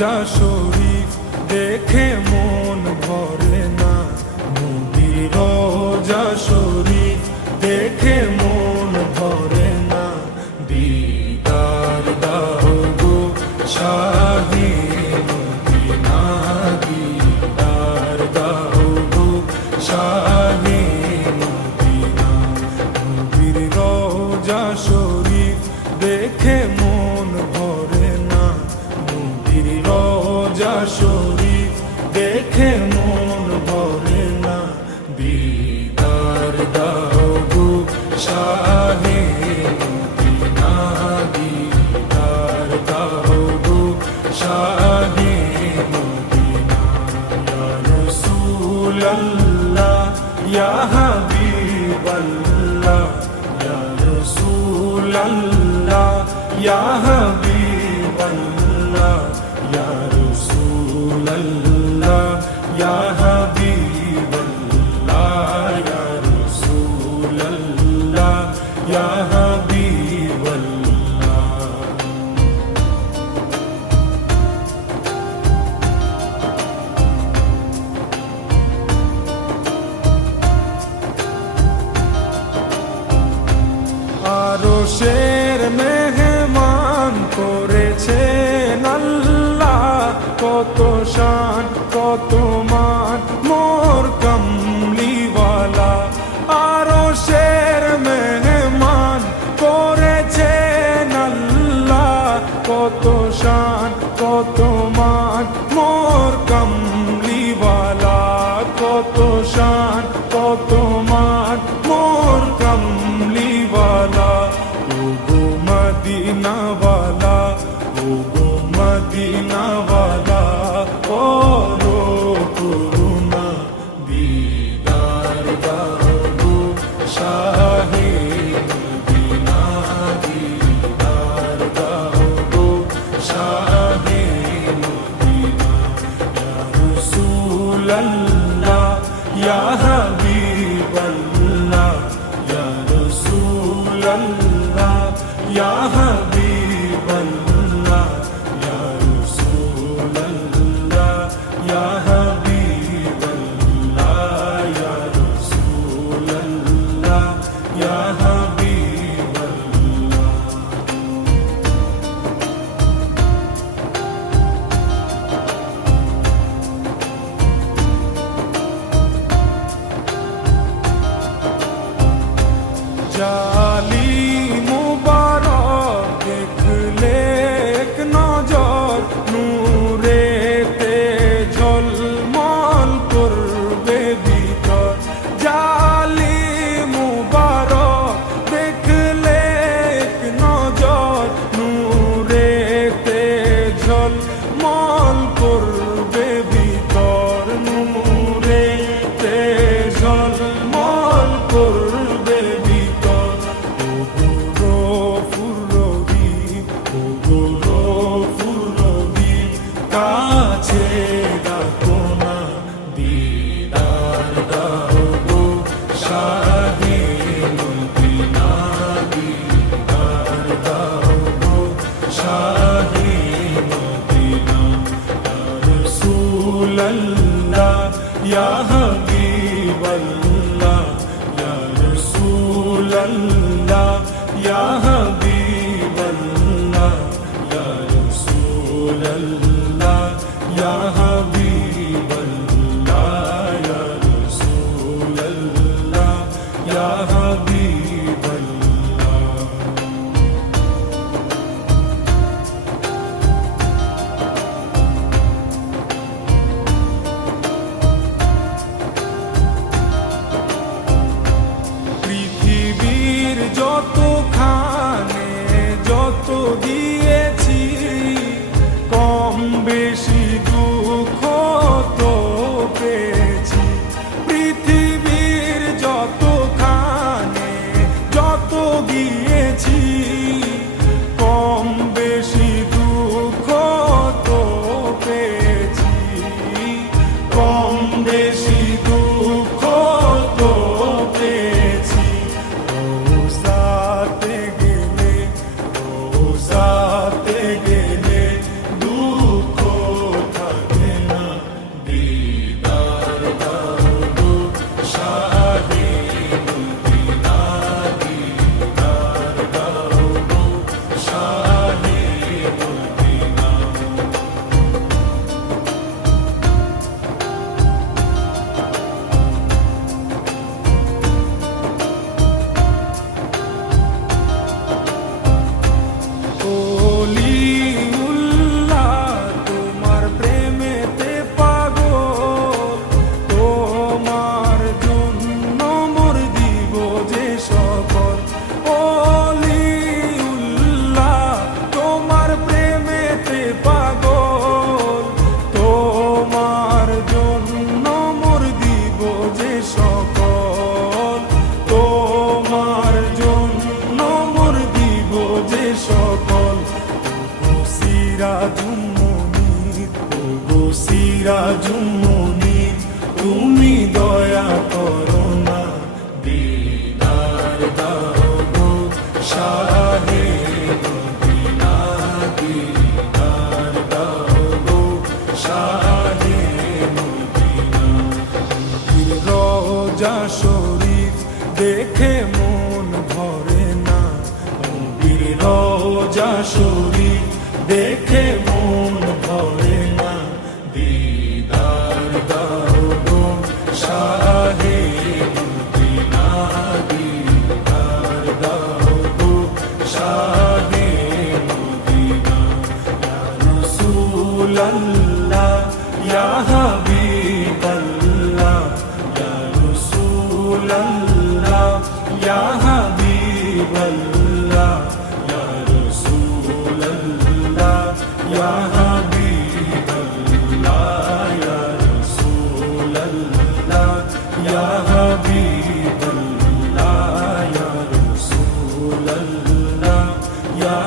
রোজা শরীফ দেখে মন ভরে না, নবীর রোজা শরীফ দেখে মন ভরে না। দিদার দাও গো শাহে মদিনা, দিদার দাও গো শাহে মদিনা। নবীর রোজা শরীফ দেখে মন ভরে না, নবীর রোজা শরীফ দেখে মন ভরে না। দিদার দাও গো শাহে মদিনা, দিদার দাও গো শাহে মদিনা। ইয়া রাসূলাল্লাহ ইয়া হাবিবাল্লাহ, ইয়া রাসূলাল্লাহ ইয়া হাবিবাল্লাহ, ইয়া রাসূলাল্লাহ ইয়া হাবিবাল্লাহ, ইয়া রাসূলাল্লাহ ইয়া হাবিবাল্লাহ। আরশের মেহমান করেছেন আল্লাহ, কত শান কত মান মোর কামলিওয়ালা। আরশের মেহমান করেছেন আল্লাহ, কত শান কত মান মোর কামলিওয়ালা, কত শান কত মান মোর কামলিওয়ালা। ও গো মদিনাওয়ালা, ও গো মদিনাওয়ালা, করো করুণা। দিদার দাও গো শাহে মদিনা, দিদার দাও গো শাহে মদিনা। ইয়া রাসূলাল্লাহ ইয়া হাবিবাল্লাহ, ইয়া রাসূলাল্লাহ ইয়া হাবিবাল্লাহ, ইয়া রাসূলাল্লাহ ইয়া হাবিবাল্লাহ, ইয়া রাসূলাল্লাহ ইয়া হাবিবাল্লাহ। জালিম মুবারক দেখলে এক নজর, নূরেতে ঝলমল করবে ভিতর। জালিম মুবারক দেখলে এক নজর, নূরেতে ঝলমল করবে ভিতর, নূরেতে ঝলমল করবে ভিতর। ও গো গফুর রহিম, ও গো গফুর রহিম, কাছে ডাকো না। দিদার দাও গো শাহে মদিনা, দিদার দাও গো শাহে মদিনা। ইয়া রাসূলাল্লাহ ইয়া হাবিবাল্লাহ, ইয়া রাসূলাল্লাহ ইয়া হাবিবাল্লাহ, ইয়া রাসূলাল্লাহ ইয়া হাবিবাল্লাহ, ইয়া রাসূলাল্লাহ ইয়া হাবিবাল্লাহ। পৃথিবীর যতখানে যত দিয়েছি, কম বেশি দুঃখ রোজা শরীফ দেখে মন ভরে না, দিদার দাও গো শাহে মদিনা, দিদার দাও গো শাহে মদিনা। ইয়া রাসূলাল্লাহ ইয়া হাবিবাল্লাহ, ইয়া রাসূলাল্লাহ ইয়া হাবিবাল্লাহ, ইয়া রাসূলাল্লাহ ইয়া হাবিবাল্লাহ, ইয়া রাসূলাল্লাহ ইয়া হাবিবাল্লাহ, ইয়া রাসূলাল্লাহ ইয়া